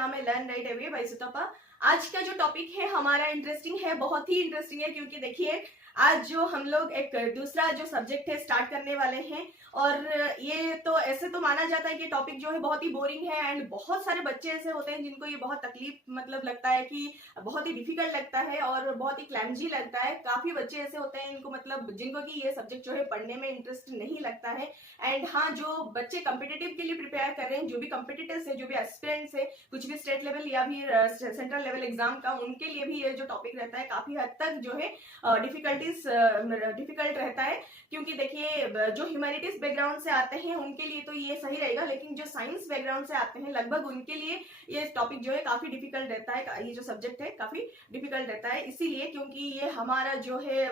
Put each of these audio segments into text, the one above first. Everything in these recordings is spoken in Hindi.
नाम है लर्न राइट अवे बाय सुतपा। आज का जो टॉपिक है हमारा इंटरेस्टिंग है, बहुत ही इंटरेस्टिंग है, क्योंकि देखिए आज जो हम लोग एक दूसरा जो सब्जेक्ट है स्टार्ट करने वाले हैं। और ये तो ऐसे तो माना जाता है कि टॉपिक जो है बहुत ही बोरिंग है, एंड बहुत सारे बच्चे ऐसे होते हैं जिनको ये बहुत तकलीफ मतलब लगता है कि बहुत ही डिफिकल्ट लगता है और बहुत ही क्लैमजी लगता है। काफी बच्चे ऐसे होते हैं इनको मतलब जिनको कि ये सब्जेक्ट जो है पढ़ने में इंटरेस्ट नहीं लगता है। एंड हाँ, जो बच्चे कम्पिटेटिव के लिए प्रिपेयर कर रहे हैं, जो भी कम्पिटिटर्स है, जो भी एस्पिरेंट्स है, कुछ भी स्टेट लेवल या फिर सेंट्रल लेवल एग्जाम का, उनके लिए भी ये जो टॉपिक रहता है काफी हद तक जो है डिफिकल्ट रहता है। क्योंकि देखिए जो ह्यूमैनिटीज बैकग्राउंड से आते हैं उनके लिए तो ये सही रहेगा, लेकिन जो साइंस बैकग्राउंड से आते हैं लगभग उनके लिए ये टॉपिक जो है काफी डिफिकल्ट रहता है। ये जो सब्जेक्ट है काफी डिफिकल्ट रहता है, इसीलिए क्योंकि ये हमारा जो है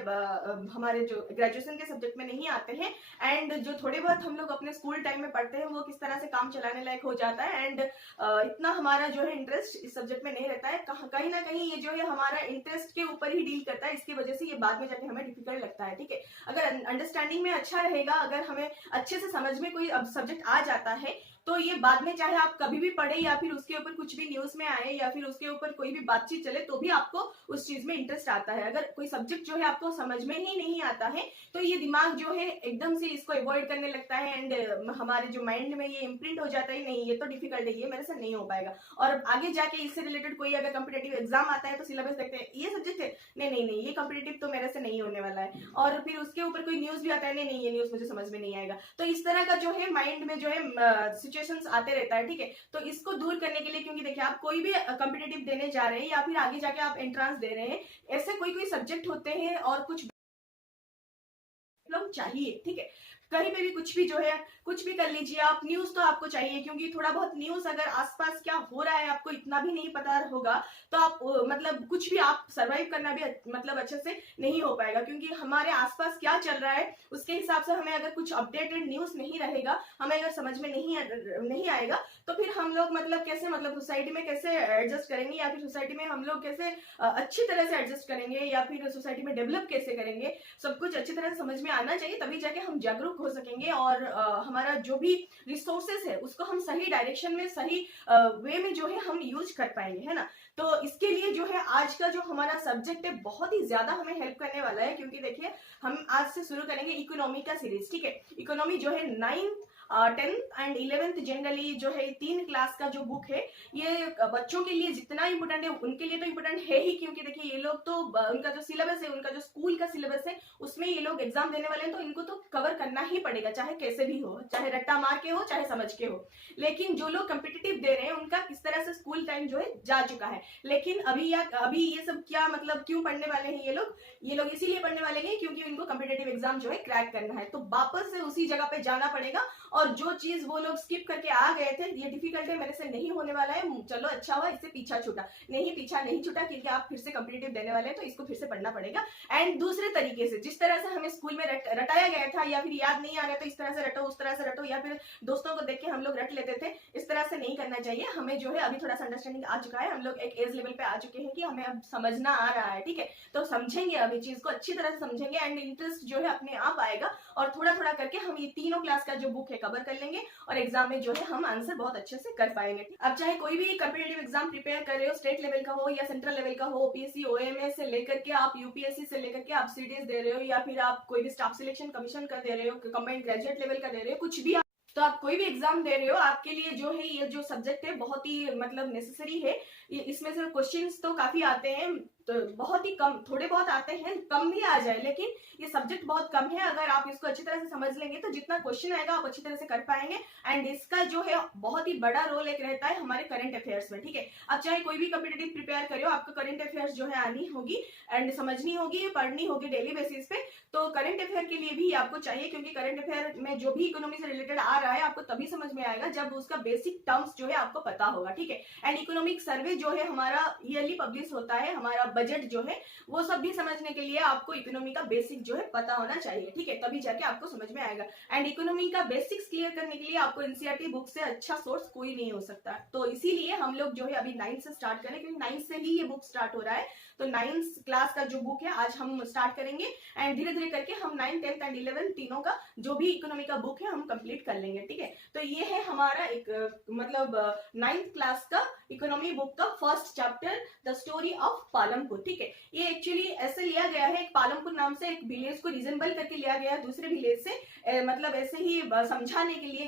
हमारे जो ग्रेजुएशन के सब्जेक्ट में नहीं आते हैं। एंड जो थोड़े बहुत हम लोग अपने स्कूल टाइम में पढ़ते हैं वो किस तरह से काम चलाने लायक हो जाता है। एंड इतना हमारा जो है इंटरेस्ट इस सब्जेक्ट में नहीं रहता है। कहीं ना कहीं ये जो है हमारा इंटरेस्ट के ऊपर ही डील करता है, इसकी वजह से ये बाद में जाके हमें डिफिकल्ट लगता है। ठीक है, अगर अंडरस्टैंडिंग में अच्छा रहेगा, अगर हमें अच्छे से समझ में कोई अब सब्जेक्ट आ जाता है, तो ये बाद में चाहे आप कभी भी पढ़े या फिर उसके ऊपर कुछ भी न्यूज में आए या फिर उसके ऊपर कोई भी बातचीत चले तो भी आपको उस चीज में इंटरेस्ट आता है। अगर कोई सब्जेक्ट जो है आपको समझ में ही नहीं आता है तो ये दिमाग जो है एकदम से इसको अवॉइड करने लगता है, एंड हमारे जो माइंड में ये इम्प्रिंट हो जाता है, नहीं ये तो डिफिकल्ट है, ये मेरे से नहीं हो पाएगा। और आगे जाके इससे रिलेटेड कोई अगर कम्पिटेटिव एग्जाम आता है तो सिलेबस देखते हैं, ये सब्जेक्ट है, नहीं नहीं नहीं ये कम्पिटेटिव तो मेरे से नहीं होने वाला है। और फिर उसके ऊपर कोई न्यूज भी आता है, नहीं नहीं ये न्यूज मुझे समझ में नहीं आएगा। तो इस तरह का जो है माइंड में जो है सिचुएशंस आते रहता है। ठीक है, तो इसको दूर करने के लिए, क्योंकि देखिए आप कोई भी कम्पिटेटिव देने जा रहे हैं या फिर आगे जाके आप एंट्रेंस दे रहे हैं, ऐसे कोई कोई सब्जेक्ट होते हैं और कुछ लोग चाहिए। ठीक है, कहीं पे भी कुछ भी जो है कुछ भी कर लीजिए आप, न्यूज तो आपको चाहिए, क्योंकि थोड़ा बहुत न्यूज अगर आसपास क्या हो रहा है आपको इतना भी नहीं पता होगा तो आप मतलब कुछ भी आप सरवाइव करना भी मतलब अच्छे से नहीं हो पाएगा। क्योंकि हमारे आसपास क्या चल रहा है उसके हिसाब से हमें अगर कुछ अपडेटेड न्यूज नहीं रहेगा, हमें अगर समझ में नहीं आएगा, तो फिर हम लोग मतलब कैसे मतलब सोसाइटी में कैसे एडजस्ट करेंगे, या फिर सोसाइटी में हम लोग कैसे अच्छी तरह से एडजस्ट करेंगे, या फिर सोसाइटी में डेवलप कैसे करेंगे। सब कुछ अच्छी तरह से समझ में आना चाहिए, तभी जाके हम जागरूक हो सकेंगे और हमारा जो भी रिसोर्सेस है उसको हम सही डायरेक्शन में, सही वे में जो है हम यूज कर पाएंगे, है ना। तो इसके लिए जो है आज का जो हमारा सब्जेक्ट है बहुत ही ज्यादा हमें हेल्प करने वाला है, क्योंकि देखिए हम आज से शुरू करेंगे इकोनॉमी का सीरीज। ठीक है, इकोनॉमी जो है 9th 10th and 11th generally जो है 3 क्लास का जो बुक है, ये बच्चों के लिए जितना इंपोर्टेंट है उनके लिए तो इंपोर्टेंट है ही, क्योंकि देखिए ये लोग तो उनका जो सिलेबस है, उनका जो स्कूल का सिलेबस है उसमें ये लोग एग्जाम देने वाले हैं, तो इनको तो कवर करना ही पड़ेगा, चाहे कैसे भी हो, चाहे रट्टा मार के हो चाहे समझ के हो। लेकिन जो लोग कम्पिटिटिव दे रहे हैं उनका किस तरह से स्कूल टाइम जो है जा चुका है, लेकिन अभी ये सब क्या मतलब क्यों पढ़ने वाले हैं ये लोग इसीलिए पढ़ने वाले हैं क्योंकि उनको कम्पिटिटिव एग्जाम जो है क्रैक करना है। तो वापस से उसी जगह पे जाना पड़ेगा, और जो चीज वो लोग स्किप करके आ गए थे, ये डिफिकल्ट है, मेरे से नहीं होने वाला है, चलो अच्छा हुआ इससे पीछा छूटा, नहीं पीछा नहीं छूटा, क्योंकि आप फिर से कम्पिटिटिव देने वाले हैं तो इसको फिर से पढ़ना पड़ेगा। एंड दूसरे तरीके से, जिस तरह से हमें स्कूल में रटाया गया था, या फिर याद नहीं आ रहा तो इस तरह से रटो, उस तरह से रटो, या फिर दोस्तों को देख के हम लोग रट लेते थे, इस तरह से नहीं करना चाहिए। हमें जो है अभी थोड़ा सा अंडरस्टैंडिंग आ चुका है, हम लोग एक एज लेवल पे आ चुके हैं कि हमें अब समझना आ रहा है। ठीक है, तो समझेंगे अभी चीज को अच्छी तरह से समझेंगे, एंड इंटरेस्ट जो है अपने आप आएगा, और थोड़ा थोड़ा करके हम ये तीनों क्लास का जो बुक है कवर कर लेंगे, और एग्जाम में जो है हम आंसर बहुत अच्छे से कर पाएंगे। अब चाहे कोई भी कॉम्पिटिटिव एग्जाम प्रिपेयर कर रहे हो, स्टेट लेवल का हो या सेंट्रल लेवल का हो, ओपीएससी ओएमएस से लेकर के आप यूपीएससी से लेकर के आप सीडीएस दे रहे हो, या फिर आप कोई भी स्टाफ सिलेक्शन कमीशन का दे रहे हो, कंबाइंड ग्रेजुएट लेवल का दे रहे हो, कुछ भी तो आप कोई भी एग्जाम दे रहे हो, आपके लिए जो है ये जो सब्जेक्ट है बहुत ही मतलब नेसेसरी है। इसमें से क्वेश्चंस तो काफी आते हैं, तो बहुत ही कम, थोड़े बहुत आते हैं, कम भी आ जाए, लेकिन ये सब्जेक्ट बहुत कम है। अगर आप इसको अच्छी तरह से समझ लेंगे तो जितना क्वेश्चन आएगा आप अच्छी तरह से कर पाएंगे। एंड इसका जो है बहुत ही बड़ा रोल एक रहता है हमारे करंट अफेयर्स में। ठीक है, अब चाहे कोई भी कॉम्पिटिटिव प्रिपेयर करे हो, आपको करंट अफेयर्स जो है आनी होगी एंड समझनी होगी, पढ़नी होगी डेली बेसिस पे। तो करंट अफेयर के लिए भी आपको चाहिए, क्योंकि करंट अफेयर में जो भी इकोनॉमी से रिलेटेड आ रहा है आपको तभी समझ में आएगा जब उसका बेसिक टर्म्स जो है आपको पता होगा। ठीक है, एंड इकोनॉमिक सर्वे जो है हमारा ईयरली पब्लिश होता है, हमारा बजट जो है वो सब भी समझने के लिए आपको इकोनॉमी का बेसिक जो है पता होना चाहिए। ठीक है, तभी जाके आपको समझ में आएगा। एंड इकोनॉमी का बेसिक्स क्लियर करने के लिए आपको एनसीईआरटी बुक से अच्छा सोर्स कोई नहीं हो सकता। तो इसीलिए हम लोग जो है अभी 9th से स्टार्ट करें, क्योंकि 9th से ही ये बुक स्टार्ट हो रहा है। तो 9th क्लास का जो बुक है आज हम स्टार्ट करेंगे, एंड धीरे धीरे करके हम 9th 10th एंड 11th तीनों का जो भी इकोनॉमी का बुक है हम कंप्लीट कर लेंगे। ठीक है, तो ये है हमारा एक मतलब 9th क्लास का इकोनॉमी बुक का first chapter the story of Palampur. ठीक है, ये एक्चुअली ऐसे लिया गया है, एक पालमपुर नाम से एक विलेज को रिजेंबल करके लिया गया है दूसरे विलेज से, मतलब ऐसे ही समझाने के लिए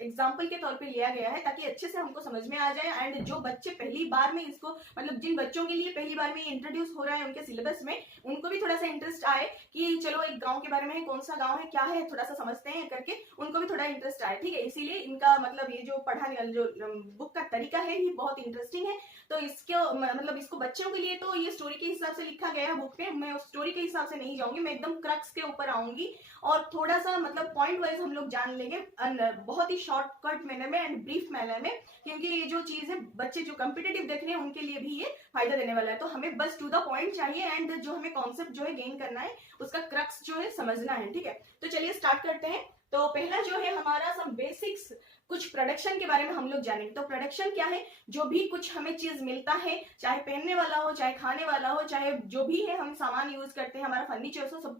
एग्जाम्पल के तौर पे लिया गया है ताकि अच्छे से हमको समझ में आ जाए। एंड जो बच्चे पहली बार में इसको, मतलब जिन बच्चों के लिए पहली बार में इंट्रोड्यूस हो रहा है उनके सिलेबस में, उनको भी थोड़ा सा इंटरेस्ट आए कि चलो एक गांव के बारे में, कौन सा गांव है, क्या है, थोड़ा सा समझते हैं करके उनको भी थोड़ा इंटरेस्ट आए। ठीक है, इसीलिए इनका मतलब ये जो पढ़ाने जो बुक का तरीका है ये बहुत इंटरेस्टिंग है। तो इसको मतलब इसको बच्चों के लिए तो ये स्टोरी के हिसाब से लिखा गया है बुक में, मैं उस स्टोरी के हिसाब से नहीं जाऊंगी, मैं एकदम क्रक्स के ऊपर आऊंगी और थोड़ा सा मतलब पॉइंट वाइज हम लोग जान लेंगे बहुत ही शॉर्टकट मैनर में एंड ब्रीफ मैनर में, क्योंकि ये जो चीज है बच्चे जो कॉम्पिटिटिव देख रहे हैं उनके लिए भी ये फायदा देने वाला है। तो हमें बस टू द पॉइंट चाहिए एंड जो हमें कॉन्सेप्ट जो है गेन करना है, उसका क्रक्स जो है समझना है। ठीक है, तो चलिए स्टार्ट करते हैं। तो पहला जो है हमारा सम बेसिक्स, कुछ प्रोडक्शन के बारे में हम लोग जानेंगे। तो प्रोडक्शन क्या है, जो भी कुछ हमें चीज मिलता है, चाहे पहनने वाला हो, चाहे खाने वाला हो, चाहे जो भी है हम सामान यूज करते हैं, हमारा फर्नीचर हो, सब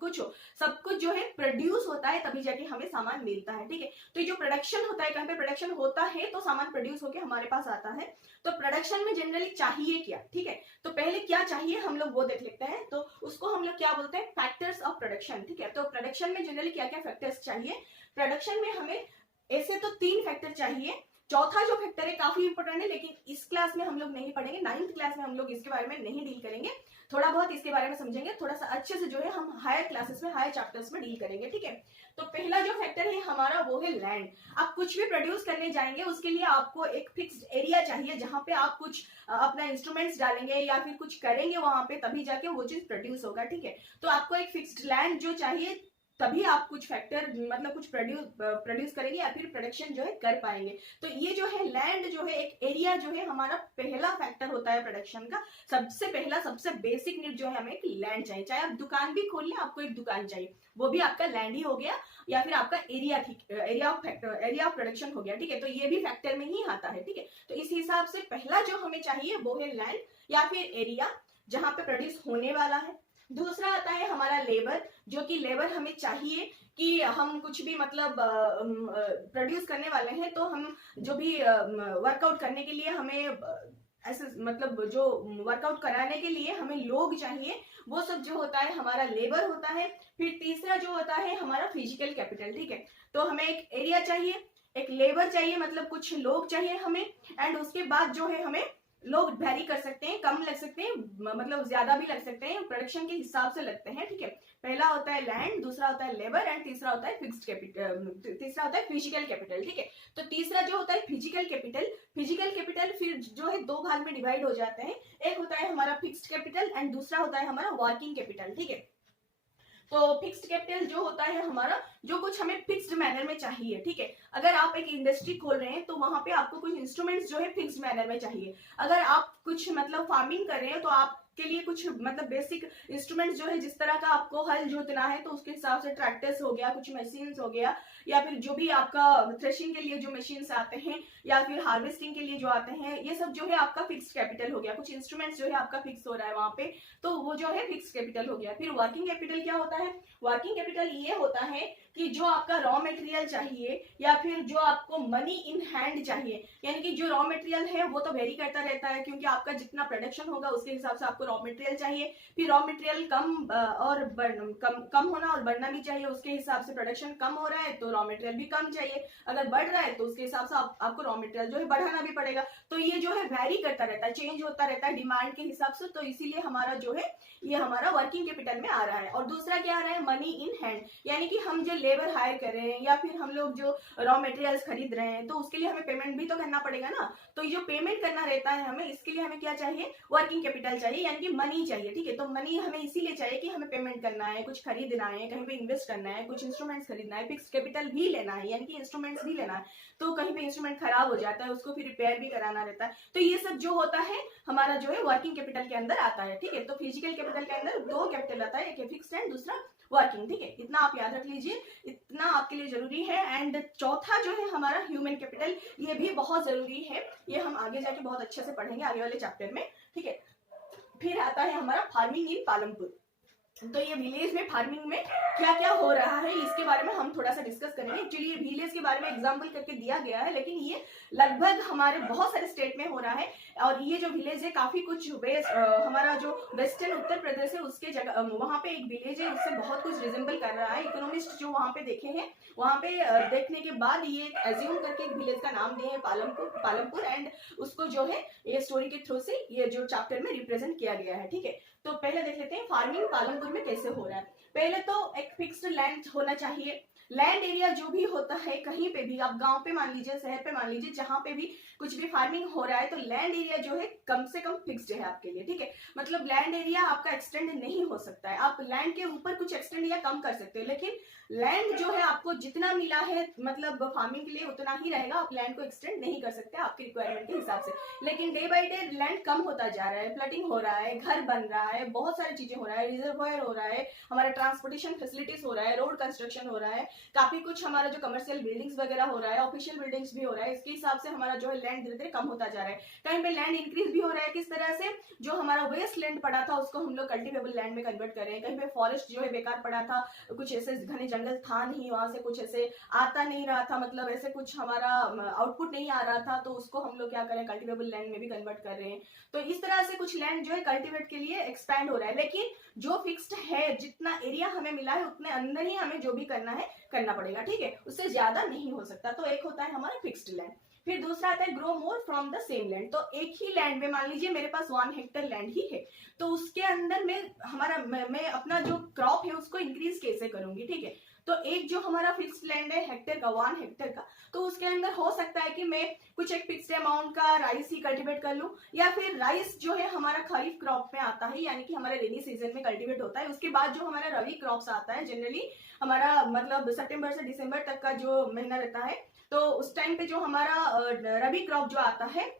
कुछ जो है प्रोड्यूस होता है तभी जाके हमें सामान मिलता है। ठीक है, तो ये जो प्रोडक्शन होता है, कहीं पे प्रोडक्शन होता है तो सामान प्रोड्यूस होकर हमारे पास आता है। तो प्रोडक्शन में जनरली चाहिए क्या, ठीक है, तो पहले क्या चाहिए हम लोग वो देख लेते हैं। तो उसको हम लोग क्या बोलते हैं, फैक्टर्स ऑफ प्रोडक्शन। ठीक है, तो प्रोडक्शन में जनरली क्या क्या फैक्टर्स चाहिए। प्रोडक्शन में हमें ऐसे तो 3 फैक्टर चाहिए, चौथा जो फैक्टर है काफी इंपॉर्टेंट है, लेकिन इस क्लास में हम लोग नहीं पढ़ेंगे, 9th क्लास में हम लोग इसके बारे में नहीं डील करेंगे, थोड़ा बहुत इसके बारे में समझेंगे, थोड़ा सा अच्छे से जो है हम हायर क्लासेस में, हायर चैप्टर्स में डील करेंगे। ठीक है, तो पहला जो फैक्टर है हमारा वो है लैंड। आप कुछ भी प्रोड्यूस करने जाएंगे उसके लिए आपको एक फिक्स्ड एरिया चाहिए जहां पे आप कुछ अपना इंस्ट्रूमेंट्स डालेंगे या फिर कुछ करेंगे वहां पे, तभी जाके वो चीज प्रोड्यूस होगा। ठीक है, तो आपको एक फिक्स्ड लैंड जो चाहिए, तभी आप कुछ फैक्टर मतलब कुछ प्रोड्यूस करेंगे या फिर प्रोडक्शन जो है कर पाएंगे। तो ये जो है लैंड जो है, एक एरिया जो है हमारा पहला फैक्टर होता है प्रोडक्शन का। सबसे पहला सबसे बेसिक नीड जो है हमें एक लैंड चाहिए। चाहे आप दुकान भी खोल लें, आपको एक दुकान चाहिए, वो भी आपका लैंड ही हो गया या फिर आपका एरिया ऑफ प्रोडक्शन हो गया। ठीक है, तो ये भी फैक्टर में ही आता है। ठीक है, तो इस हिसाब से पहला जो हमें चाहिए वो है लैंड या फिर एरिया जहां पे प्रोड्यूस होने वाला है। दूसरा आता है हमारा लेबर, जो कि लेबर हमें चाहिए कि हम कुछ भी मतलब प्रोड्यूस करने वाले हैं, तो हम जो भी वर्कआउट करने के लिए हमें ऐसे मतलब जो वर्कआउट कराने के लिए हमें लोग चाहिए, वो सब जो होता है हमारा लेबर होता है। फिर तीसरा जो होता है हमारा फिजिकल कैपिटल। ठीक है, तो हमें एक एरिया चाहिए, एक लेबर चाहिए, मतलब कुछ लोग चाहिए हमें, एंड उसके बाद जो है हमें लोग वेरी कर सकते हैं, कम लग सकते हैं, मतलब ज्यादा भी लग सकते हैं, प्रोडक्शन के हिसाब से लगते हैं। ठीक है, पहला होता है लैंड, दूसरा होता है लेबर एंड तीसरा होता है फिक्स्ड कैपिटल, तीसरा होता है फिजिकल कैपिटल। ठीक है, तो तीसरा जो होता है फिजिकल कैपिटल फिर जो है 2 भाग में डिवाइड हो जाते हैं, एक होता है हमारा फिक्स्ड कैपिटल एंड दूसरा होता है हमारा वर्किंग कैपिटल। ठीक है, तो फिक्स्ड कैपिटल जो होता है हमारा, जो कुछ हमें फिक्स्ड मैनर में चाहिए। ठीक है, अगर आप एक इंडस्ट्री खोल रहे हैं तो वहां पे आपको कुछ इंस्ट्रूमेंट्स जो है फिक्स्ड मैनर में चाहिए। अगर आप कुछ मतलब फार्मिंग कर रहे हैं तो आप के लिए कुछ मतलब बेसिक इंस्ट्रूमेंट्स जो है, जिस तरह का आपको हल जोतना है तो उसके हिसाब से ट्रैक्टर्स हो गया, कुछ मशीन्स हो गया, या फिर जो भी आपका थ्रेशिंग के लिए जो मशीन्स आते हैं या फिर हार्वेस्टिंग के लिए जो आते हैं, ये सब जो है आपका फिक्स्ड कैपिटल हो गया। कुछ इंस्ट्रूमेंट्स जो है आपका फिक्स हो रहा है वहां पे, तो वो जो है फिक्स्ड कैपिटल हो गया। फिर वर्किंग कैपिटल क्या होता है, वर्किंग कैपिटल ये होता है कि जो आपका रॉ मटेरियल चाहिए या फिर जो आपको मनी इन हैंड चाहिए, यानी कि जो रॉ मटेरियल है वो तो वेरी करता रहता है, क्योंकि आपका जितना प्रोडक्शन होगा उसके हिसाब से आपको रॉ मटेरियल चाहिए। फिर रॉ मटेरियल कम होना और बढ़ना भी चाहिए, उसके हिसाब से प्रोडक्शन कम हो रहा है तो रॉ मटेरियल भी कम चाहिए, अगर बढ़ रहा है तो उसके हिसाब से आपको रॉ मटेरियल जो है बढ़ाना भी पड़ेगा। तो ये जो है वेरी करता रहता है, चेंज होता रहता है डिमांड के हिसाब से, तो इसीलिए हमारा जो है ये हमारा वर्किंग कैपिटल में आ रहा है। और दूसरा क्या आ रहा है, मनी इन हैंड, यानी कि हम जो लेबर हायर कर रहे हैं या फिर हम लोग जो रॉ मटेरियल्स खरीद रहे हैं तो उसके लिए हमें पेमेंट भी तो करना पड़ेगा ना। तो ये जो पेमेंट करना रहता है हमें, इसके लिए हमें क्या चाहिए, वर्किंग कैपिटल चाहिए, यानी कि मनी चाहिए। ठीक है, तो मनी हमें इसीलिए चाहिए कि हमें पेमेंट करना है, कुछ खरीदना है, कहीं पे इन्वेस्ट करना है, कुछ इंस्ट्रूमेंट्स खरीदना है, फिक्स कैपिटल भी लेना है, यानी कि इंस्ट्रूमेंट्स भी लेना है, तो कहीं पे इंस्ट्रूमेंट खराब हो जाता है उसको फिर रिपेयर भी कराना रहता है। तो ये सब जो होता है हमारा जो है वर्किंग कैपिटल के अंदर आता है। ठीक है, तो फिजिकल कैपिटल के अंदर 2 कैपिटल आता है, एक फिक्स्ड एंड दूसरा वर्किंग। ठीक है, इतना आप याद रख लीजिए, इतना आपके लिए जरूरी है। एंड चौथा जो है हमारा ह्यूमन कैपिटल, ये भी बहुत जरूरी है, ये हम आगे जाके बहुत अच्छे से पढ़ेंगे आगे वाले चैप्टर में। ठीक है, फिर आता है हमारा फार्मिंग इन पालमपुर। तो ये विलेज में फार्मिंग में क्या क्या हो रहा है इसके बारे में हम थोड़ा सा डिस्कस करेंगे। एक्चुअली ये विलेज के बारे में एग्जाम्पल करके दिया गया है, लेकिन ये लगभग हमारे बहुत सारे स्टेट में हो रहा है। और ये जो विलेज है काफी कुछ हमारा जो वेस्टर्न उत्तर प्रदेश है उसके जगह वहाँ पे एक विलेज है, उससे बहुत कुछ रिजेंबल कर रहा है। इकोनॉमिस्ट जो वहाँ पे देखे हैं, वहाँ पे देखने के बाद ये एज्यूम करके एक विलेज का नाम दिए हैं पालमपुर एंड उसको जो है ये स्टोरी के थ्रू से ये जो चैप्टर में रिप्रेजेंट किया गया है। ठीक है, तो पहले देख लेते हैं फार्मिंग पालमपुर में कैसे हो रहा है। पहले तो एक फिक्स्ड लैंड होना चाहिए। लैंड एरिया जो भी होता है, कहीं पे भी आप गांव पे मान लीजिए, शहर पे मान लीजिए, जहां पे भी कुछ भी फार्मिंग हो रहा है तो लैंड एरिया जो है कम से कम फिक्स्ड है आपके लिए। ठीक है, मतलब लैंड एरिया आपका एक्सटेंड नहीं हो सकता है। आप लैंड के ऊपर कुछ एक्सटेंड या कम कर सकते हो, लेकिन लैंड जो है आपको जितना मिला है मतलब फार्मिंग के लिए उतना ही रहेगा। आप लैंड को एक्सटेंड नहीं कर सकते आपके रिक्वायरमेंट के हिसाब से। लेकिन डे बाई डे लैंड कम होता जा रहा है, प्लॉटिंग हो रहा है, घर बन रहा है, बहुत सारी चीजें हो रहा है, रिजर्वायर हो रहा है, हमारा ट्रांसपोर्टेशन फैसिलिटीज हो रहा है, रोड कंस्ट्रक्शन हो रहा है, काफी कुछ हमारा जो कमर्शियल बिल्डिंग्स वगैरह हो रहा है, ऑफिशियल बिल्डिंग्स भी हो रहा है। इसके हिसाब से हमारा जो है लैंड धीरे धीरे कम होता जा रहा है। कहीं पे लैंड इंक्रीज भी हो रहा है। किस तरह से जो हमारा वेस्ट लैंड पड़ा था उसको हम लोग कल्टिवेबल लैंड में कन्वर्ट कर रहे हैं। कहीं पे फॉरेस्ट जो है बेकार पड़ा था, कुछ ऐसे घने जंगल था नहीं, वहां से कुछ ऐसे आता नहीं रहा था, मतलब ऐसे कुछ हमारा आउटपुट नहीं आ रहा था, तो उसको हम लोग क्या करें कल्टिवेबल लैंड में भी कन्वर्ट कर रहे हैं। तो इस तरह से कुछ लैंड जो है कल्टिवेट के लिए एक्सपैंड हो रहा है। लेकिन जो फिक्स्ड है, जितना एरिया हमें मिला है उतने अंदर ही हमें जो भी करना है करना पड़ेगा। ठीक है, उससे ज्यादा नहीं हो सकता। तो एक होता है हमारा फिक्स्ड लैंड। फिर दूसरा आता है grow more from the same land. तो एक ही लैंड में मान लीजिए मेरे पास 1 हेक्टेयर लैंड ही है, तो उसके अंदर मैं अपना जो क्रॉप है उसको इंक्रीज कैसे करूंगी। ठीक है, तो एक जो हमारा फिक्स्ड लैंड है हेक्टेयर का, 1 हेक्टेयर का, तो उसके अंदर हो सकता है कि मैं कुछ एक फिक्स्ड अमाउंट का राइस ही कल्टीवेट कर लूं, या फिर राइस जो है हमारा खरीफ क्रॉप में आता है, यानी कि हमारे रेनी सीजन में कल्टीवेट होता है। उसके बाद जो हमारा रबी क्रॉप्स आता है, जनरली हमारा मतलब सितंबर से दिसंबर तक का जो महीना रहता है, तो उस टाइम पे जो हमारा रबी क्रॉप जो आता है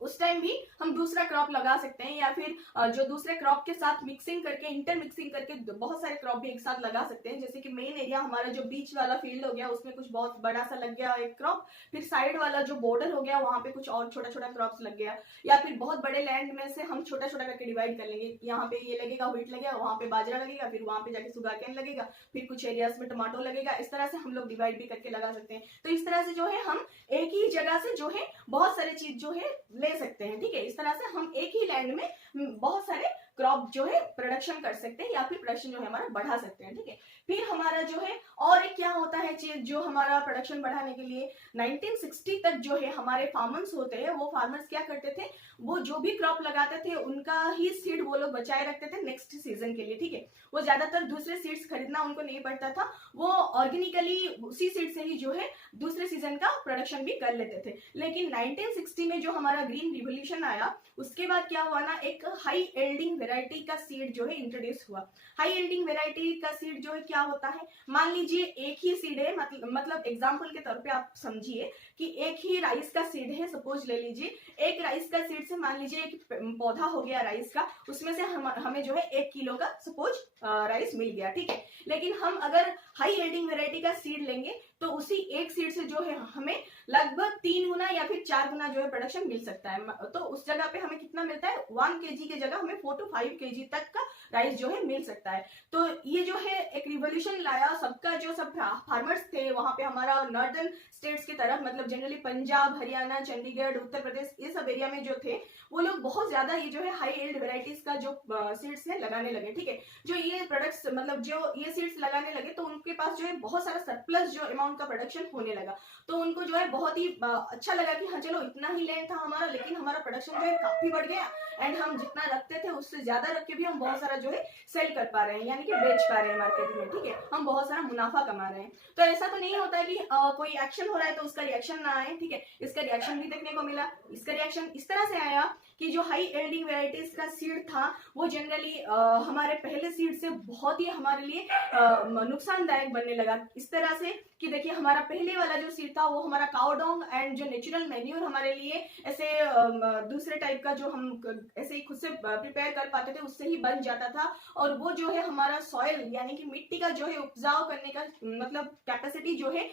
उस टाइम भी हम दूसरा क्रॉप लगा सकते हैं, या फिर जो दूसरे क्रॉप के साथ मिक्सिंग करके, इंटर मिक्सिंग करके बहुत सारे क्रॉप भी एक साथ लगा सकते हैं। जैसे कि मेन एरिया हमारा जो बीच वाला फील्ड हो गया उसमें कुछ बहुत बड़ा सा लग गया एक क्रॉप, फिर साइड वाला जो बॉर्डर हो गया वहां पे कुछ और छोटा छोटा क्रॉप्स लग गया, या फिर बहुत बड़े लैंड में से हम छोटा छोटा करके डिवाइड कर लेंगे। यहाँ पे ये लगेगा व्हीट लगेगा, वहां पे बाजरा लगेगा, फिर वहां पे जाके सुगर केन लगेगा, फिर कुछ एरियाज में टमाटो लगेगा। इस तरह से हम लोग डिवाइड भी करके लगा सकते हैं। तो इस तरह से जो है हम एक ही जगह से जो है बहुत सारी चीज जो है ले सकते हैं। ठीक है, इस तरह से हम एक ही लैंड में बहुत सारे क्रॉप जो है प्रोडक्शन कर सकते हैं, या फिर प्रोडक्शन जो है हमारा बढ़ा सकते हैं। ठीक है, फिर हमारा जो है और एक क्या होता है चीज जो हमारा प्रोडक्शन बढ़ाने के लिए 1960 तक जो है हमारे फार्मर्स होते हैं, वो फार्मर्स क्या करते थे, वो जो भी क्रॉप लगाते थे उनका ही सीड वो लोग बचाए रखते थे नेक्स्ट सीजन के लिए। ठीक है, वो ज्यादातर दूसरे सीड्स खरीदना उनको नहीं पड़ता था, वो ऑर्गेनिकली उसी सीड से ही जो है दूसरे सीजन का प्रोडक्शन भी कर लेते थे। लेकिन 1960 में जो हमारा ग्रीन रिवोल्यूशन आया, उसके बाद क्या हुआ ना, एक हाई एल्डिंग वेराइटी का सीड जो है इंट्रोड्यूस हुआ। हाई एल्डिंग वेराइटी का सीड जो है क्या होता है, मान लीजिए एक ही सीड है, मतलब एग्जांपल के तौर पे आप समझिए कि एक ही राइस का सीड है। सपोज ले लीजिए एक राइस का सीड से मान लीजिए एक पौधा हो गया राइस का, उसमें से हमें जो है 1 किलो का सपोज राइस मिल गया। ठीक है, लेकिन हम अगर हाई एल्डिंग वेराइटी का सीड लेंगे तो उसी एक सीड से जो है हमें लगभग 3 गुना या फिर 4 गुना जो है प्रोडक्शन मिल सकता है। तो उस जगह पे हमें कितना मिलता है, 1 kg के जगह हमें 4 to 5 kg तक का राइस जो है मिल सकता है। तो ये जो है एक रिवोल्यूशन लाया। सबका जो सब फार्मर्स थे वहां पे हमारा नॉर्दर्न स्टेट्स की तरफ, मतलब जनरली पंजाब, हरियाणा, चंडीगढ़, उत्तर प्रदेश, ये सब एरिया में जो थे वो लोग बहुत ज्यादा ये जो है हाई एल्ड वेराइटीज का जो सीड्स है लगाने लगे। ठीक है, जो ये प्रोडक्ट्स मतलब जो ये सीड्स लगाने लगे तो उनके पास जो है बहुत सारा सरप्लस जो अमाउंट का प्रोडक्शन होने लगा। तो उनको जो है बहुत ही अच्छा लगा कि हाँ चलो इतना ही लैंड था हमारा, लेकिन हमारा प्रोडक्शन जो है काफी बढ़ गया, एंड हम जितना रखते थे उससे ज्यादा रख के भी हम बहुत सारा जो है सेल कर पा रहे हैं, यानी कि बेच पा रहे हैं मार्केट में। ठीक है, हम बहुत सारा मुनाफा कमा रहे हैं। तो ऐसा तो नहीं होता है कि कोई एक्शन हो रहा है तो उसका रिएक्शन ना आए। ठीक है, इसका रिएक्शन भी देखने को मिला। इसका रिएक्शन इस तरह से आया कि जो हाई एल्डिंग वेराइटीज का सीड था वो जनरली हमारे पहले सीड से बहुत ही हमारे लिए नुकसानदायक बनने लगा। इस तरह से कि देखिए हमारा पहले वाला जो सीड था वो हमारा काउडोंग एंड जो नेचुरल मैन्योर हमारे लिए ऐसे दूसरे टाइप का जो हम ऐसे ही खुद से प्रिपेयर कर पाते थे उससे ही बन जाता था, और वो जो है हमारा सॉइल यानी कि मिट्टी का जो है उपजाऊ करने का मतलब कैपेसिटी जो है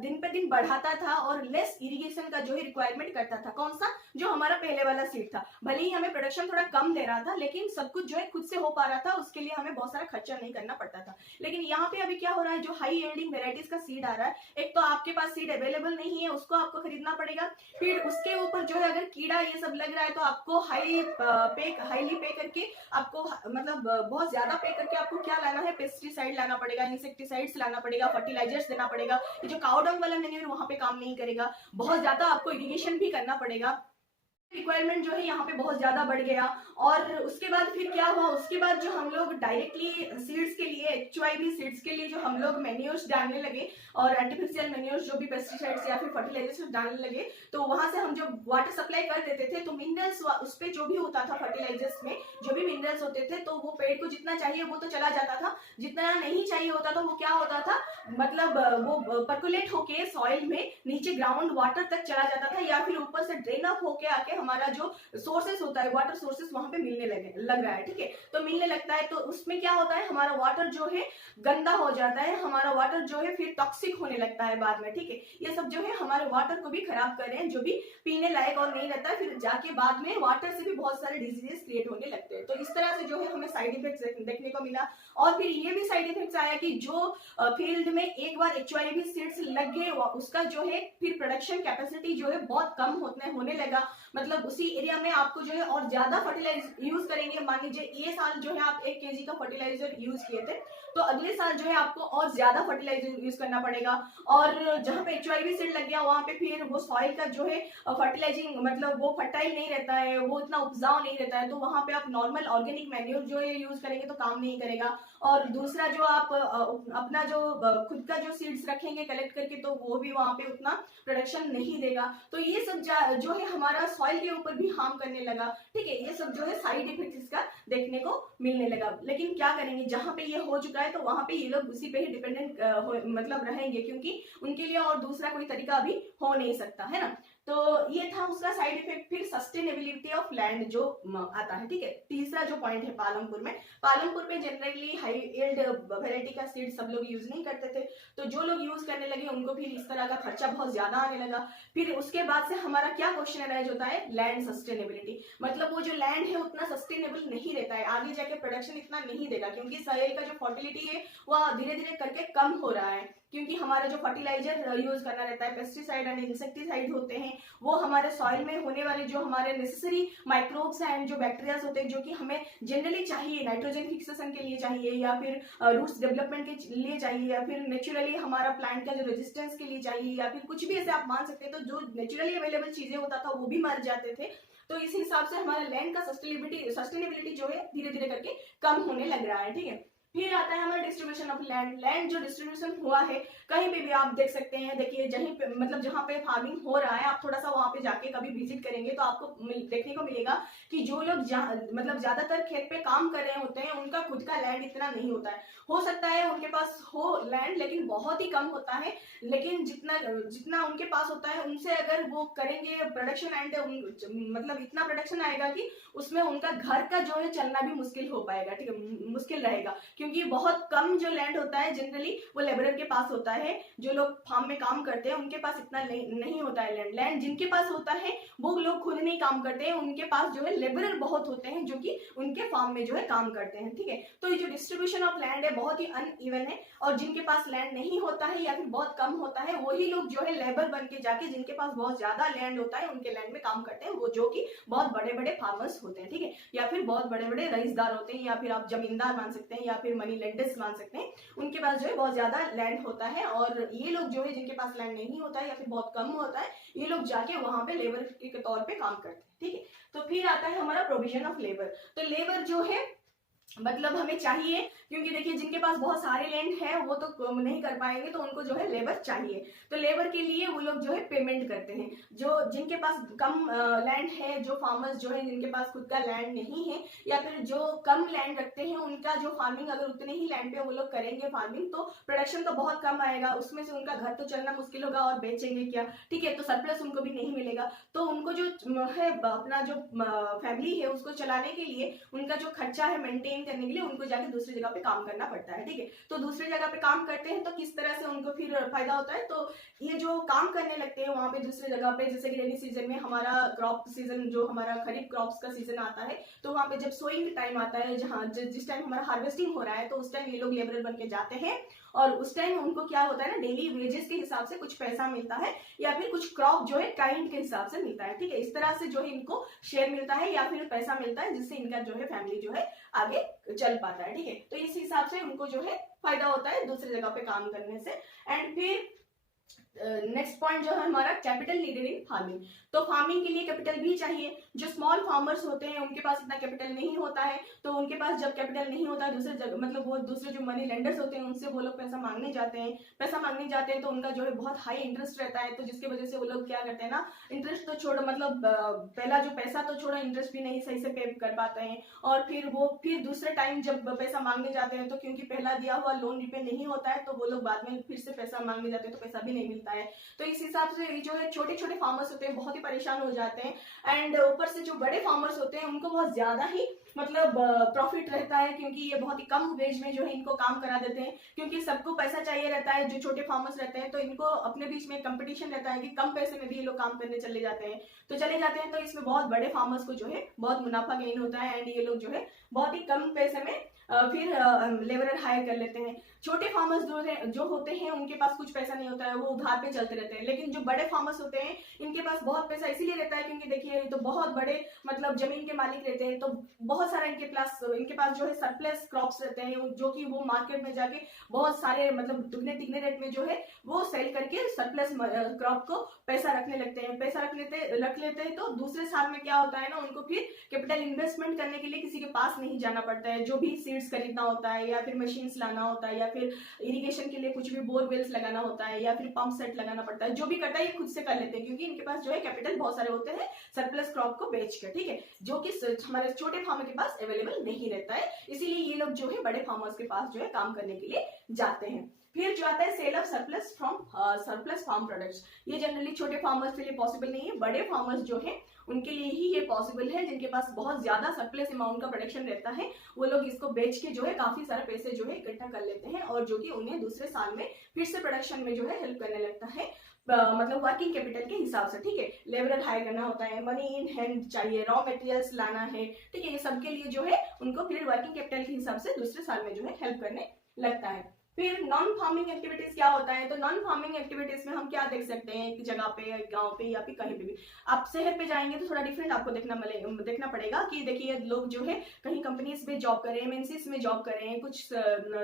दिन पे दिन बढ़ाता था, और लेस इरिगेशन का जो है रिक्वायरमेंट करता था। कौन सा, जो हमारा पहले वाला सीड था। भले ही हमें प्रोडक्शन थोड़ा कम दे रहा था, लेकिन सब कुछ जो है खुद से हो पा रहा था, उसके लिए हमें बहुत सारा खर्चा नहीं करना पड़ता था। लेकिन यहाँ पे अभी क्या हो रहा है, जो हाई यील्डिंग वेराइटीज का सीड आ रहा है, एक तो आपके पास सीड अवेलेबल नहीं है, उसको आपको खरीदना पड़ेगा, फिर उसके ऊपर जो है अगर कीड़ा ये सब लग रहा है तो आपको हाईली पे करके आपको मतलब बहुत ज्यादा पे करके आपको क्या लाना है, पेस्टिसाइड लाना पड़ेगा, इंसेक्टिसाइड्स लाना पड़ेगा, फर्टिलाइजर्स देना पड़ेगा। ये जो काउडंग वाला मैन्योर वहां पे काम नहीं करेगा, बहुत ज्यादा आपको इरिगेशन भी करना पड़ेगा, रिक्वायरमेंट जो है यहाँ पे बहुत ज्यादा बढ़ गया। और उसके बाद फिर क्या हुआ, उसके बाद जो हम लोग डायरेक्टली सीड्स के लिए, HYV सीड्स के लिए जो हम लोग मैन्योर्स डालने लगे और आर्टिफिशियल मैन्योर्स जो भी पेस्टिसाइड्स या फिर फर्टिलाइजर्स डालने लगे, तो वहां से हम जब वाटर सप्लाई कर देते थे तो मिनरल्स उस पर जो भी होता था, फर्टिलाइजर्स में जो भी मिनरल्स होते थे, तो वो पेड़ को जितना चाहिए वो तो चला जाता था, जितना नहीं चाहिए होता था वो क्या होता था, मतलब वो परकुलेट होके सॉइल में नीचे ग्राउंड वाटर तक चला जाता था, या फिर ऊपर से ड्रेन अप होके आके हमारा जो सोर्सेस होता है, वाटर सोर्सेस वहां पे मिलने लग रहा है, ठीक है। तो मिलने लगता है तो उसमें क्या होता है, हमारा वाटर जो है गंदा हो जाता है, हमारा वाटर जो है फिर टॉक्सिक होने लगता है बाद में, ठीक है। ये सब जो है हमारे वाटर को भी खराब कर रहे हैं, जो भी पीने लायक और नहीं रहता है, फिर जाके बाद में वाटर से भी बहुत सारे डिजीजेस क्रिएट होने लगते हैं। तो इस तरह से जो है हमें साइड इफेक्ट्स देखने को मिला। और फिर ये भी साइड इफेक्ट्स आया कि जो फील्ड में एक बार HYV सीड्स लग गए, उसका जो है फिर प्रोडक्शन कैपेसिटी जो है बहुत कम होने लगा, मतलब उसी एरिया में आपको जो है और ज्यादा फर्टिलाइजर यूज करेंगे। मान लीजिए ये साल जो है आप 1 kg का फर्टिलाइजर यूज किए थे, तो अगले साल जो है आपको और ज्यादा फर्टिलाइजर यूज करना पड़ेगा। और जहां पे HYV सीड लग गया वहां पे फिर वो सॉइल का जो है फर्टिलाइजिंग, मतलब वो फर्टाइल नहीं रहता है, वो इतना उपजाऊ नहीं रहता है, तो वहां पे आप नॉर्मल ऑर्गेनिक मैन्योर जो है यूज करेंगे तो काम नहीं करेगा। और दूसरा जो आप अपना जो खुद का जो सीड्स रखेंगे कलेक्ट करके, तो वो भी वहां पे उतना प्रोडक्शन नहीं देगा। तो ये सब जो है हमारा सॉइल के ऊपर भी हार्म करने लगा, ठीक है। ये सब जो है साइड इफेक्ट इसका देखने को मिलने लगा। लेकिन क्या करेंगे, जहां पे ये हो चुका है तो वहां पे ये लोग उसी पे ही डिपेंडेंट मतलब रहेंगे, क्योंकि उनके लिए और दूसरा कोई तरीका अभी हो नहीं सकता है ना। तो ये था उसका साइड इफेक्ट। फिर सस्टेनेबिलिटी ऑफ लैंड जो आता है, ठीक है। तीसरा जो पॉइंट है पालमपुर में जनरली हाई यील्ड वेराइटी का सीड सब लोग यूज नहीं करते थे, तो जो लोग यूज करने लगे उनको फिर इस तरह का खर्चा बहुत ज्यादा आने लगा। फिर उसके बाद से हमारा क्या क्वेश्चन अराइज होता है, लैंड सस्टेनेबिलिटी, मतलब वो जो लैंड है उतना सस्टेनेबल नहीं रहता है, आगे जाके प्रोडक्शन इतना नहीं देगा, क्योंकि सॉइल का जो फर्टिलिटी है वह धीरे धीरे करके कम हो रहा है, क्योंकि हमारा जो फर्टिलाइजर यूज करना रहता है, पेस्टिसाइड एंड इंसेक्टिसाइड होते हैं, वो हमारे सॉइल में होने वाले जो हमारे नेसेसरी माइक्रोब्स एंड जो बैक्टीरियाज होते हैं, जो कि हमें जनरली चाहिए, नाइट्रोजन फिक्सेशन के लिए चाहिए, या फिर रूट्स डेवलपमेंट के लिए चाहिए, या फिर नेचुरली हमारा प्लांट का जो रेजिस्टेंस के लिए चाहिए, या फिर कुछ भी ऐसे आप मान सकते हैं, तो जो नेचुरली अवेलेबल चीजें होता था वो भी मर जाते थे। तो इस हिसाब से हमारा लैंड का सस्टेनेबिलिटी जो है धीरे धीरे करके कम होने लग रहा है, ठीक है। फिर आता है हमारा डिस्ट्रीब्यूशन ऑफ लैंड जो डिस्ट्रीब्यूशन हुआ है, कहीं पे भी आप देख सकते हैं, देखिए जहीं पे मतलब जहां पे फार्मिंग हो रहा है, आप थोड़ा सा वहां पे जाके कभी विजिट करेंगे तो आपको देखने को मिलेगा कि जो लोग मतलब ज्यादातर खेत पे काम कर रहे होते हैं, उनका खुद का लैंड इतना नहीं होता है। हो सकता है उनके पास हो लैंड, लेकिन बहुत ही कम होता है, लेकिन जितना उनके पास होता है उनसे अगर वो करेंगे प्रोडक्शन एंड मतलब इतना प्रोडक्शन आएगा कि उसमें उनका घर का जो है चलना भी मुश्किल हो पाएगा, ठीक है, मुश्किल रहेगा, क्योंकि बहुत कम जो लैंड होता है जनरली वो लेबरर के पास होता है, जो लोग फार्म में काम करते हैं उनके पास इतना नहीं होता है लैंड जिनके पास होता है वो लोग खुद नहीं काम करते हैं, उनके पास जो है लेबरर बहुत होते हैं जो कि उनके फार्म में जो है काम करते हैं, ठीक है। तो ये जो डिस्ट्रीब्यूशन ऑफ लैंड है बहुत ही अनइवन है, और जिनके पास लैंड नहीं होता है या फिर बहुत कम होता है, वही लोग जो है लेबर बन के जाके जिनके पास बहुत ज्यादा लैंड होता है उनके लैंड में काम करते हैं, वो जो कि बहुत बड़े बड़े फार्मर्स होते हैं, ठीक है, या फिर बहुत बड़े बड़े रईसदार होते हैं, या फिर आप जमींदार मान सकते हैं, या फिर मनी लेंडर्स मान सकते हैं, उनके पास जो है बहुत ज्यादा लैंड होता है। और ये लोग जो है जिनके पास लैंड नहीं होता है या फिर बहुत कम होता है, ये लोग जाके वहां पे लेबर के तौर पे काम करते हैं, ठीक है। तो फिर आता है हमारा प्रोविजन ऑफ लेबर। तो लेबर जो है मतलब हमें चाहिए, क्योंकि देखिए जिनके पास बहुत सारे लैंड है वो तो नहीं कर पाएंगे, तो उनको जो है लेबर चाहिए, तो लेबर के लिए वो लोग जो है पेमेंट करते हैं। जो जिनके पास कम लैंड है, जो फार्मर्स जो है जिनके पास खुद का लैंड नहीं है, या फिर जो कम लैंड रखते हैं, उनका जो फार्मिंग अगर उतने ही लैंड पे वो लोग करेंगे फार्मिंग, तो प्रोडक्शन तो बहुत कम आएगा, उसमें से उनका घर तो चलना मुश्किल होगा, और बेचेंगे क्या, ठीक है, तो सरप्लस उनको भी नहीं मिलेगा। तो उनको जो है अपना जो फैमिली है उसको चलाने के लिए उनका जो खर्चा है मेंटेन करने के लिए उनको जाके दूसरी जगह पे काम करना पड़ता है, ठीक है। तो दूसरी जगह पे काम करते हैं तो किस तरह से उनको फिर फायदा होता है, तो ये जो काम करने लगते हैं वहां पे दूसरी जगह पे, जैसे कि रेनी सीजन में हमारा क्रॉप सीजन, जो हमारा खरीफ क्रॉप्स का सीजन आता है, तो वहां पे जब सोइंग टाइम आता है, जहाँ जिस टाइम हमारा हार्वेस्टिंग हो रहा है, तो उस टाइम ये लोग लेबर बन के जाते हैं और उस टाइम उनको क्या होता है ना, डेली वेजेस के हिसाब से कुछ पैसा मिलता है या फिर कुछ क्रॉप जो है काइंड के हिसाब से मिलता है, ठीक है। इस तरह से जो है इनको शेयर मिलता है या फिर पैसा मिलता है, जिससे इनका जो है फैमिली जो है आगे चल पाता है, ठीक है। तो इस हिसाब से उनको जो है फायदा होता है दूसरी जगह पे काम करने से। एंड फिर नेक्स्ट पॉइंट जो है हमारा कैपिटल नीडेड इन फार्मिंग। तो फार्मिंग के लिए कैपिटल भी चाहिए। जो स्मॉल फार्मर्स होते हैं उनके पास इतना कैपिटल नहीं होता है, तो उनके पास जब कैपिटल नहीं होता है, दूसरे जगह मतलब वो दूसरे जो मनी लेंडर्स होते हैं उनसे वो लोग पैसा मांगने जाते हैं, तो उनका जो है बहुत हाई इंटरेस्ट रहता है, तो जिसकी वजह से वो लोग क्या करते हैं ना, इंटरेस्ट तो छोड़ो, मतलब पहला जो पैसा तो छोड़ो, इंटरेस्ट भी नहीं सही से पे कर पाते हैं, और फिर दूसरे टाइम जब पैसा मांगने जाते हैं तो क्योंकि पहला दिया हुआ लोन रिपे नहीं होता है, तो वो लोग बाद में फिर से पैसा मांगने जाते हैं तो पैसा भी नहीं मिलता है। तो इस हिसाब से जो है छोटे छोटे फार्मर्स होते हैं बहुत ही परेशान हो जाते हैं। एंड ऊपर से जो बड़े फार्मर्स होते हैं उनको बहुत ज्यादा ही मतलब प्रॉफिट रहता है, क्योंकि ये बहुत ही कम वेज में जो है इनको काम करा देते हैं, क्योंकि सबको पैसा चाहिए रहता है। जो छोटे फार्मर्स रहते हैं तो इनको अपने बीच में कंपटीशन रहता है कि कम पैसे में भी ये लोग काम करने चले जाते हैं, तो इसमें बहुत बड़े फार्मर्स को जो है बहुत मुनाफा गेन होता है, एंड ये लोग जो है बहुत ही कम पैसे में फिर लेबरर हायर कर लेते हैं। छोटे फार्मर्स जो होते हैं उनके पास कुछ पैसा नहीं होता है, वो उधार पे चलते रहते हैं, लेकिन जो बड़े फार्मर्स होते हैं इनके पास बहुत पैसा इसीलिए रहता है क्योंकि देखिए तो बहुत बड़े मतलब जमीन के मालिक रहते हैं, तो बहुत सारा इनके पास जो है सरप्लस क्रॉप्स रहते हैं, जो कि वो मार्केट में जाके बहुत सारे मतलब दुगने तिगने रेट में जो है वो सेल करके सरप्लस क्रॉप को पैसा रखने लगते हैं। पैसा रख लेते हैं तो दूसरे साल में क्या होता है ना, उनको फिर कैपिटल इन्वेस्टमेंट करने के लिए किसी के पास नहीं जाना पड़ता है। जो भी सीड्स खरीदना होता है या फिर मशीन्स लाना होता है या फिर इरिगेशन के लिए कुछ भी बोरवेल्स लगाना होता है या फिर पंप सेट लगाना पड़ता है, जो भी करता है ये खुद से कर लेते हैं, क्योंकि इनके पास जो है कैपिटल बहुत सारे होते हैं सरप्लस क्रॉप को बेचकर, ठीक है, जो कि हमारे छोटे फार्मर के पास अवेलेबल नहीं रहता है। इसीलिए ये लोग जो है बड़े फार्मर्स के पास जो है काम करने के लिए जाते हैं। फिर जो आता है sale of surplus farm products. ये जनरली छोटे फार्मर्स के लिए पॉसिबल नहीं है, बड़े फार्मर्स जो है उनके लिए ही ये पॉसिबल है, जिनके पास बहुत ज्यादा सरप्लस अमाउंट का प्रोडक्शन रहता है। वो लोग इसको बेच के जो है काफी सारे पैसे जो है इकट्ठा कर लेते हैं, और जो कि उन्हें दूसरे साल में फिर से प्रोडक्शन में जो है हेल्प करने लगता है, मतलब वर्किंग कैपिटल के हिसाब से, ठीक है। लेबर हायर करना होता है, मनी इन हैंड चाहिए, रॉ मटेरियल्स लाना है, ठीक है, ये सबके लिए जो है उनको फिर वर्किंग कैपिटल के हिसाब से दूसरे साल में जो है हेल्प करने लगता है। फिर नॉन फार्मिंग एक्टिविटीज क्या होता है, तो नॉन फार्मिंग एक्टिविटीज में हम क्या देख सकते हैं, एक जगह पे गांव पे या फिर कहीं पे भी। आप शहर पे जाएंगे तो थोड़ा डिफरेंट आपको देखना पड़ेगा कि देखिए लोग जो है कहीं कंपनीज में जॉब कर रहे हैं, एमएनसीज में जॉब कर रहे हैं, कुछ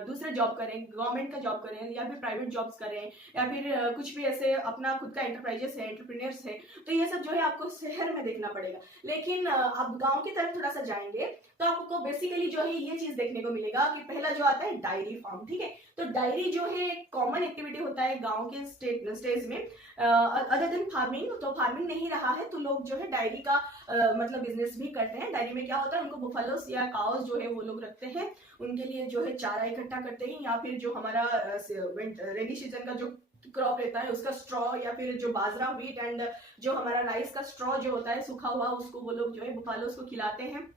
दूसरे जॉब कर रहे हैं, गवर्नमेंट का जॉब कर रहे हैं या फिर प्राइवेट जॉब्स कर रहे हैं, या फिर कुछ भी ऐसे अपना खुद का एंटरप्राइजेस है, एंटरप्रेन्योर्स है, तो ये सब जो है आपको शहर में देखना पड़ेगा। लेकिन आप गाँव की तरफ थोड़ा सा जाएंगे तो आपको बेसिकली जो है ये चीज देखने को मिलेगा कि पहला जो आता है डायरी फार्म, ठीक है। तो डायरी जो है एक कॉमन एक्टिविटी होता है गांव के स्टेज में, अदर देन फार्मिंग। तो फार्मिंग नहीं रहा है तो लोग जो है डायरी का मतलब बिजनेस भी करते हैं। डायरी में क्या होता है, उनको बुफालोस या काउस जो है वो लोग रखते हैं, उनके लिए जो है चारा इकट्ठा करते हैं, या फिर जो हमारा रेनी सीजन का जो क्रॉप रहता है उसका स्ट्रॉ, या फिर जो बाजरा व्हीट एंड जो हमारा राइस का स्ट्रॉ जो होता है सूखा हुआ, उसको वो लोग जो है बुफालोस को खिलाते हैं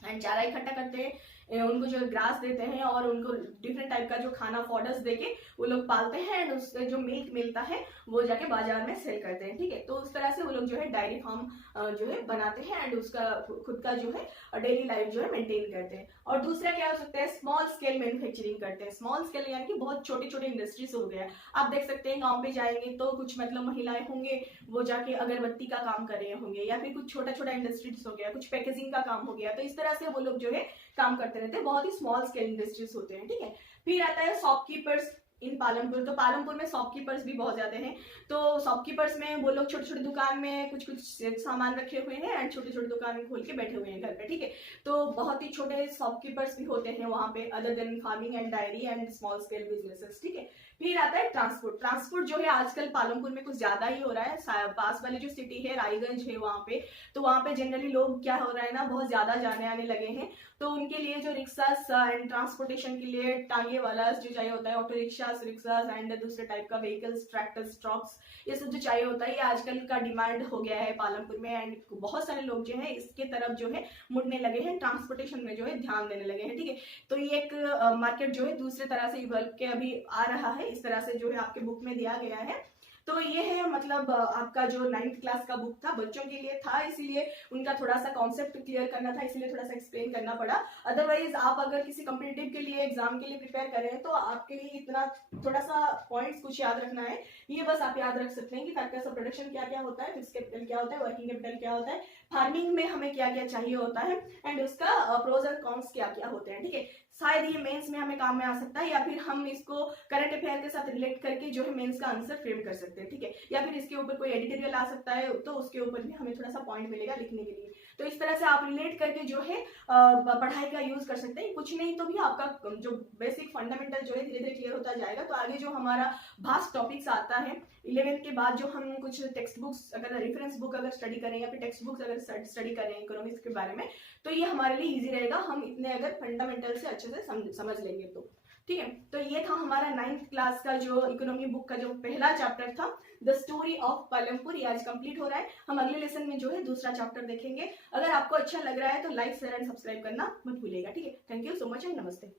एंड चारा इकट्ठा करते हैं, उनको जो ग्रास देते हैं और उनको डिफरेंट टाइप का जो खाना फॉडर्स देके वो लोग पालते हैं, एंड उससे जो मिल्क मिलता है वो जाके बाजार में सेल करते हैं, ठीक है। तो उस तरह से वो लोग जो है डायरी फार्म जो है बनाते हैं एंड उसका खुद का जो है डेली लाइफ जो है मेंटेन करते हैं। और दूसरा क्या हो सकता है, स्मॉल स्केल मैन्युफैक्चरिंग करते हैं। स्मॉल स्केल यानी कि बहुत छोटे छोटे इंडस्ट्रीज हो गया। आप देख सकते हैं गाँव पे जाएंगे तो कुछ मतलब महिलाएं होंगे वो जाके अगरबत्ती का काम कर रहे होंगे, या फिर कुछ छोटा छोटा इंडस्ट्रीज हो गया, कुछ पैकेजिंग का काम हो गया, तो इस तरह से वो लोग जो है काम करते रहते हैं। बहुत ही स्मॉल स्केल इंडस्ट्रीज होते हैं, ठीक है। फिर आता है शॉपकीपर्स इन पालमपुर। तो पालमपुर में शॉपकीपर्स भी बहुत ज्यादा हैं। तो शॉपकीपर्स में वो लोग छोटे छोटे दुकान में कुछ सामान रखे हुए हैं एंड छोटे छोटे दुकान खोल के बैठे हुए हैं घर पे, ठीक है। तो बहुत ही छोटे शॉपकीपर्स भी होते हैं वहां पे, other than farming and diary and small scale businesses, ठीक है। फिर आता है ट्रांसपोर्ट जो है आजकल पालमपुर में कुछ ज्यादा ही हो रहा है। पास वाली जो सिटी है रायगंज है वहां पे, तो वहां पे जनरली लोग क्या हो रहा है ना, बहुत ज्यादा जाने आने लगे हैं। तो उनके लिए जो रिक्शास एंड ट्रांसपोर्टेशन के लिए टांगे वाला जो चाहिए होता है, ऑटो रिक्शास, रिक्शास एंड दूसरे टाइप का व्हीकल्स, ट्रैक्टर्स, ट्रक्स, ये सब जो चाहिए होता है, ये आजकल का डिमांड हो गया है पालमपुर में। एंड बहुत सारे लोग जो है इसके तरफ जो है मुड़ने लगे हैं, ट्रांसपोर्टेशन में जो है ध्यान देने लगे हैं। ठीक है, तो ये एक मार्केट जो है दूसरे तरह से इवॉल्व के अभी आ रहा है, इस तरह से जो है आपके बुक में दिया गया है। तो ये है मतलब आपका जो 9th क्लास का बुक था, बच्चों के लिए था, इसीलिए उनका थोड़ा सा कॉन्सेप्ट क्लियर करना था, इसीलिए थोड़ा सा एक्सप्लेन करना पड़ा। अदरवाइज आप अगर किसी कम्पिटिटिव के लिए एग्जाम के लिए प्रिपेयर कर रहे हैं तो आपके लिए इतना थोड़ा सा पॉइंट्स कुछ याद रखना है, ये बस आप याद रख सकते हैं कि फैक्टर्स ऑफ प्रोडक्शन क्या क्या होता है, फिक्स कैपिटल क्या होता है, वर्किंग कैपिटल क्या होता है, फार्मिंग में हमें क्या क्या चाहिए होता है, एंड उसका प्रोज एंड कॉन्स क्या क्या होते हैं। ठीक है, शायद ये मेंस में हमें काम में आ सकता है, या फिर हम इसको करंट अफेयर के साथ रिलेट करके जो है मेंस का आंसर फ्रेम कर सकते हैं। ठीक है, या फिर इसके ऊपर कोई एडिटोरियल आ सकता है तो उसके ऊपर भी हमें थोड़ा सा पॉइंट मिलेगा लिखने के लिए। तो इस तरह से आप रिलेट करके जो है पढ़ाई का यूज कर सकते हैं। कुछ नहीं तो भी आपका जो बेसिक फंडामेंटल जो है धीरे धीरे क्लियर होता जाएगा। तो आगे जो हमारा भास्ट टॉपिक्स आता है 11th के बाद, जो हम कुछ टेक्स्ट बुक्स अगर रेफरेंस बुक अगर स्टडी करें या फिर टेक्स्ट बुक्स अगर स्टडी करें इकोनॉमिक्स के बारे में, तो ये हमारे लिए इजी रहेगा, हम इतने अगर फंडामेंटल से अच्छे से समझ लेंगे तो। ठीक है, तो ये था हमारा 9th क्लास का जो इकोनॉमी बुक का जो पहला चैप्टर था, द स्टोरी ऑफ पालमपुर, ये आज कंप्लीट हो रहा है। हम अगले लेसन में जो है दूसरा चैप्टर देखेंगे। अगर आपको अच्छा लग रहा है तो लाइक, शेयर एंड सब्सक्राइब करना मत भूलिएगा। ठीक है, thank you so much and नमस्ते।